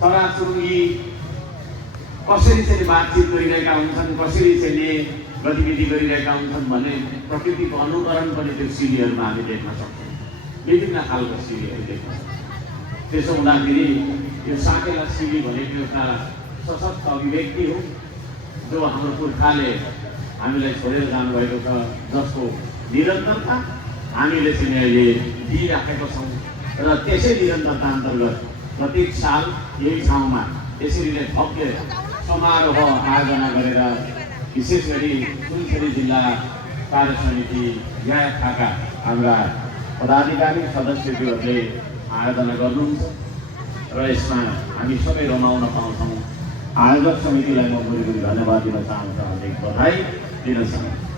चराचुरुङ्गी कसरी चाहिँ बातचित गरिरहेका हुन्छन्, कसरी चाहिँ गतिविधि गरिरहेका हुन्छन् भने प्रकृतिको अनुकरण पनि त्यो सिडीहरूमा हामी देख्न सक्छौँ। विभिन्न खालको सिडीहरू देख्न सक्छौँ। त्यसो हुँदाखेरि यो साकेला सिडी भनेको एउटा सशक्त अभिव्यक्ति हो जो हाम्रो पुर्खाले हामीलाई छोडेर जानुभएको छ, जसको निरन्तरता हामीले चाहिँ अहिले दिइराखेको छौँ र त्यसै निरन्तरता अन्तर्गत प्रत्येक साल यही ठाउँमा यसरी नै भव्य समारोह आयोजना गरेर विशेष गरी सुनसरी जिल्ला कार्य समिति याखाका हाम्रा पदाधिकारी सदस्यहरूले आयोजना गर्नुहुन्छ र यसमा हामी सबै रमाउन पाउँछौँ। आयोजक समितिलाई म भुरी धन्यवाद दिन चाहन्छु, हार्दिक बधाई दिन चाहन्छु।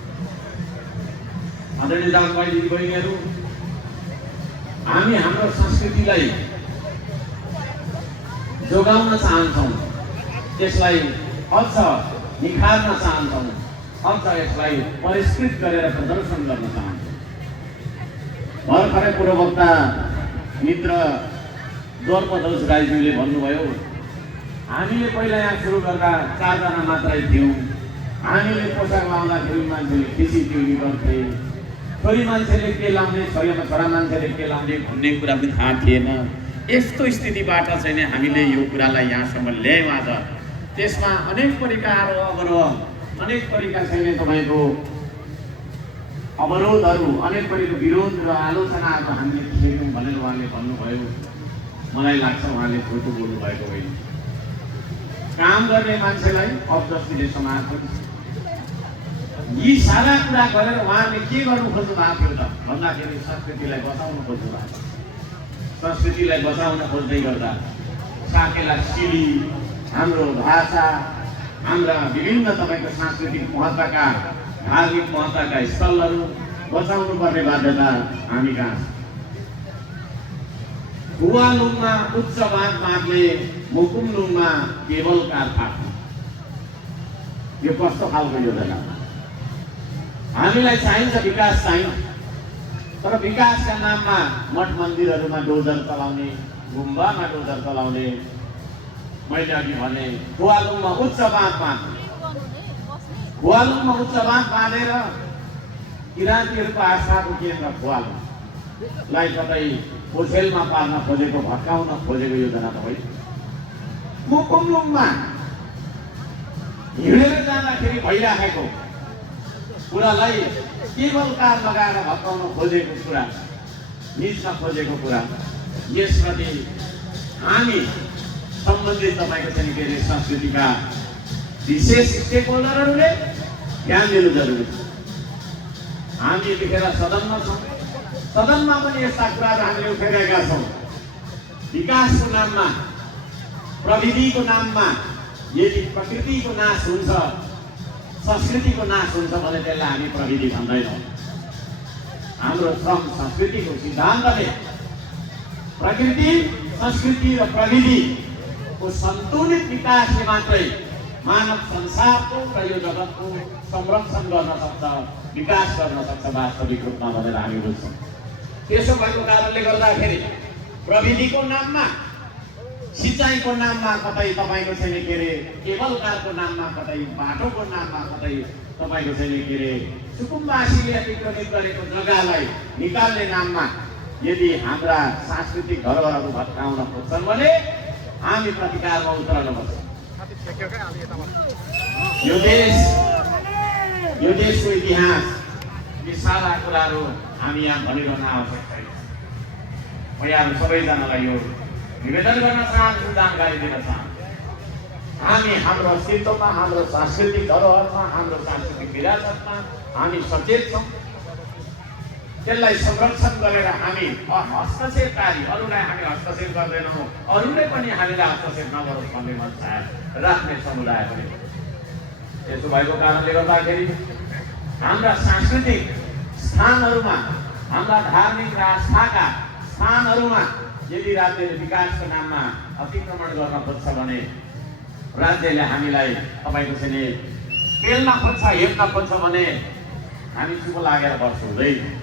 आदरणीय दाजुभाइ दिदीबहिनीहरू, हामी हाम्रो संस्कृतिलाई जोगाउन चाहन्छौँ, त्यसलाई अझ निखार्न चाहन्छौँ, अझ यसलाई परिष्कृत गरेर प्रदर्शन गर्न चाहन्छौँ। भर्खरै पूर्ववक्ता मित्र द्वारपदोष राईज्यूले भन्नुभयो, हामीले पहिला यहाँ सुरु गर्दा 4 जना मात्रै थियौँ। हामीले पोसाक लाउँदाखेरि मान्छेले खिसी टिउनी गर्थे, छोरी मान्छेले के लाउने, छोरा मान्छेले के लाउने भन्ने कुरा पनि थाहा थिएन। यस्तो स्थितिबाट चाहिँ नै हामीले यो कुरालाई यहाँसम्म ल्यायौँ आज। त्यसमा अनेक परिकारको अवरोध, अनेक परिकार चाहिँ तपाईँको अवरोधहरू, अनेक परिको विरोध र आलोचनाहरू हामीले खेल्यौँ भनेर उहाँले भन्नुभयो। मलाई लाग्छ उहाँले झुटो बोल्नु भएको होइन। काम गर्ने मान्छेलाई अबजस्तीले समात्छ। यी सारा कुरा गरेर उहाँले के गर्नु खोज्नु भएको थियो त भन्दाखेरि संस्कृतिलाई बचाउन खोज्नु भएको। संस्कृतिलाई बचाउन खोज्दै गर्दा साकेला सिडी, हाम्रो भाषा, हाम्रा विभिन्न तपाईँको सांस्कृतिक महत्त्वका, धार्मिक महत्त्वका स्थलहरू बचाउनु पर्ने बाध्यता हामी कहाँ छ। फुवालुङमा उच्च बाँध बाँध्ने, मुकुमलुङमा केवल कार थाप्ने, यो कस्तो खालको योजना? हामीलाई चाहिन्छ विकास चाहिन्छ, तर विकासका नाममा मठ मन्दिरहरूमा डोजर चलाउने, गुम्बामा डोजर चलाउने। मैले अघि भने फुवालुङमा उच्च बाँध बाँध्ने, फुवालुङमा उच्च बाँध बाँधेर किराँतीहरूको आस्थाको केन्द्र फुवालुङलाई कतै ओझेलमा पार्न खोजेको, भत्काउन खोजेको योजना त होइन। मुकुमलुङमा हिँडेर जाँदाखेरि भइराखेको कुरालाई केवल कार लगाएर भत्काउन खोजेको कुरा, निस्न खोजेको कुरा, यसप्रति हामी सम्बन्धित तपाईँको चाहिँ के अरे संस्कृतिका विशेष स्टेक होल्डरहरूले ध्यान दिनु जरुरी छ। हामी यतिखेर सदनमा छौँ, सदनमा पनि यस्ता कुराहरू हामीले उठाइरहेका छौँ। विकासको नाममा, प्रविधिको नाममा यदि प्रकृतिको नाश हुन्छ, संस्कृतिको नाश हुन्छ भने त्यसलाई हामी प्रविधि भन्दैनौँ। हाम्रो श्रम संस्कृतिको सिद्धान्तले प्रकृति, संस्कृति र प्रविधिको सन्तुलित विकासले मात्रै मानव संसारको र यो जगतको संरक्षण गर्न सक्छ, विकास गर्न सक्छ वास्तविक रूपमा भनेर हामी बुझ्छौँ। त्यसो भएको कारणले गर्दाखेरि प्रविधिको नाममा, सिँचाइको नाममा कतै तपाईँको चाहिँ के अरे केबल कारको नाममा, कतै बाटोको नाममा, कतै तपाईँको चाहिँ के अरे सुकुम्बासीले अतिक्रमित गरेको जग्गालाई निकाल्ने नाममा यदि हाम्रा सांस्कृतिक धरोहरहरू भत्काउन खोज्छन् भने हामी प्रतिकारमा उत्रनुपर्छ। यो देशको इतिहास, यी सारा कुराहरू हामी यहाँ भनिरहन आवश्यक छैन। म यहाँ सबैजनालाई यो निवेदन गर्न चाहन्छु, जानकारी दिन चाहन्छु। हामी हाम्रो अस्तित्वमा, हाम्रो सांस्कृतिक धरोहरमा, हाम्रो सांस्कृतिक विरासतमा हामी सचेत छौँ। त्यसलाई संरक्षण गरेर हामी हस्तक्षेपकारी, अरूलाई हामी हस्तक्षेप गर्दैनौँ, अरूले पनि हामीलाई हस्तक्षेप नगरोस् भन्ने मन राख्ने समुदाय पनि। त्यसो भएको कारणले गर्दाखेरि हाम्रा सांस्कृतिक स्थानहरूमा, हाम्रा धार्मिक आस्थाका स्थानहरूमा यदि राज्यले विकासको नाममा अतिक्रमण गर्न खोज्छ भने, राज्यले हामीलाई तपाईँको चाहिँ पेल्न खोज्छ, हेर्न खोज्छ भने हामी चुप लागेर बस्नु हुँदैन।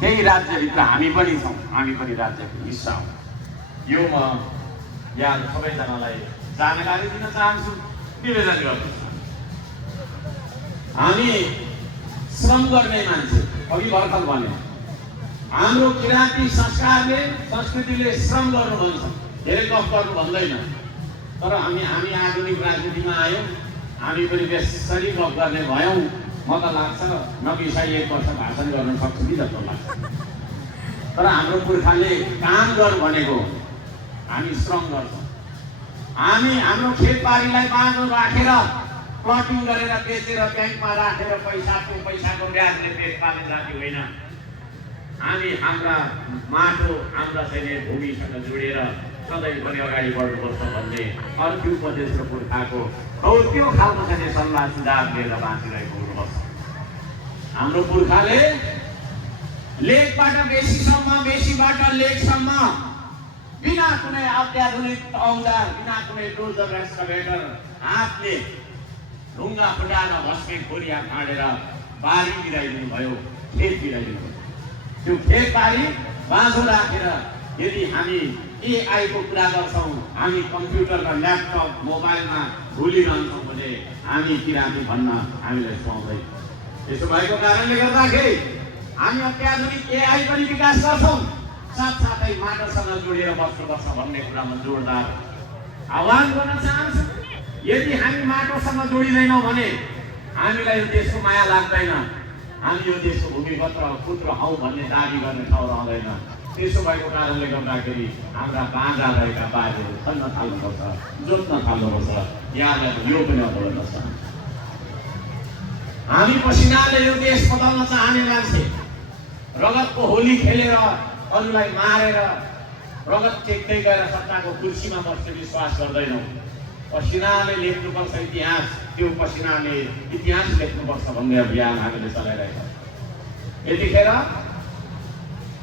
त्यही राज्यभित्र हामी पनि छौँ, हामी पनि राज्यको हिस्सा हौँ। यो म यहाँ सबैजनालाई जानकारी दिन चाहन्छु, निवेदन गर्छु। हामी श्रम गर्ने मान्छे, अघि भर्खर भने हाम्रो किराँती संस्कारले संस्कृतिले श्रम गर्नु भन्छ, धेरै गफ गर्नु भन्दैन। तर हामी आधुनिक राजनीतिमा आयौँ, हामी पनि त्यसरी गफ गर्ने भयौँ। म त लाग्छ नबिसाइ 1 वर्ष भाषण गर्न सक्छु कि जस्तो लाग्छ। तर हाम्रो पुर्खाले काम गर्नु भनेको हामी श्रम गर्छौँ। हाम्रो खेतबारीलाई बाँझो राखेर प्लटिङ गरेर बेचेर ब्याङ्कमा राखेर पैसाको ब्याजले पेट पाल्ने जाति होइन। हामी हाम्रा माटो हाम्रा चाहिँ भूमिसँग जोडेर सधैँभरि अगाडि बढ्नुपर्छ भन्ने अर्को उपदेश र पुर्खाको हो त्यो खालको चाहिँ सल्लाह सुझाव लिएर बाँचिरहेको हुनुपर्छ। हाम्रो पुर्खाले लेकबाट बेसीबाट लेकसम्म बिना कुनै अत्याधुनिक औजार, बिना कुनै डोजर एक्सकभेटर हातले ढुङ्गा फुटाएर भस्के खोरिया फाँडेर बारी गिराइदिनु भयो, खेत गिराइदिनु भयो। त्यो खेतबारी बाँझो राखेर यदि हामी एआईको कुरा गर्छौँ, हामी कम्प्युटर र ल्यापटप मोबाइलमा भुलिरहन्छौँ भने हामी किराँती भन्न हामीलाई सुहाउँदैन। यसो भएको कारणले गर्दाखेरि हामी अत्याधुनिक एआई पनि विकास गर्छौँ, साथसाथै माटोसँग जोडेर बस्नुपर्छ भन्ने कुरामा जोडदार आह्वान गर्न चाहन्छु। यदि हामी माटोसँग जोडिँदैनौँ भने हामीलाई यो देशको माया लाग्दैन, हामी यो देशको भूमिपुत्र पुत्र हौ भन्ने दाबी गर्ने ठाउँ रहँदैन। त्यसो भएको कारणले गर्दाखेरि हाम्रा बाँझा रहेका बारीहरू खन्न थाल्नुपर्छ, जोत्न थाल्नुपर्छ। यहाँलाई यो पनि अवगत छ। हामी पसिनाले यो देश बदल्न चाहने मान्छे रगतको होली खेलेर अरूलाई मारेर रगत टेक्दै गएर सत्ताको कुर्सीमा बस्ने विश्वास गर्दैनौँ। पसिनाले लेख्नुपर्छ इतिहास, त्यो पसिनाले इतिहास लेख्नुपर्छ भन्ने अभियान हामीले चलाइरहेका छौँ। यतिखेर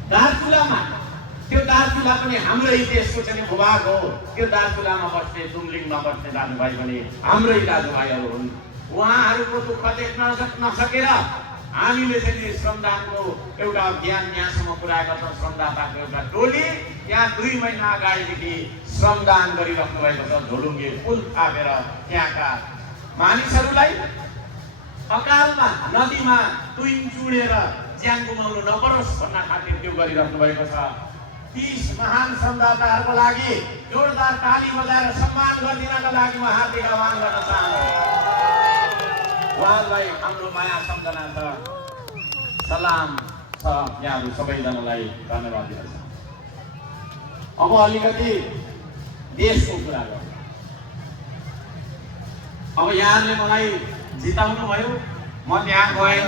दार्चुलामा, त्यो दार्चुला पनि हाम्रै देशको चाहिँ भूभाग हो। त्यो दार्चुलामा बस्ने, तुमलिङमा बस्ने दाजुभाइ पनि हाम्रै दाजुभाइहरू हुन्। उहाँहरूको दुःख देख्न नसकेर हामीले चाहिँ श्रमदानको एउटा अभियान यहाँसम्म पुर्याएका छौँ। श्रमदाताको एउटा टोली यहाँ 2 महिना अगाडिदेखि श्रमदान गरिराख्नु भएको छ। झोलुङ्गे पुल थापेर त्यहाँका मानिसहरूलाई अकालमा नदीमा तुइन चुडेर ज्यान गुमाउनु नपरोस् भन्न खातिर त्यो गरिराख्नु भएको छ। 30 महान श्रमदाताहरूको लागि जोरदार ताली बजाएर सम्मान गरिदिनका लागि म हार्दिक आह्वान गर्न चाहन्छु। उहाँहरूलाई हाम्रो माया सम्झना छ, सलाम छ। यहाँहरू सबैजनालाई धन्यवाद दिन चाहन्छु। अब अलिकति देशको कुरा गर्नु। अब यहाँहरूले मलाई जिताउनु भयो, म त्यहाँ गएँ।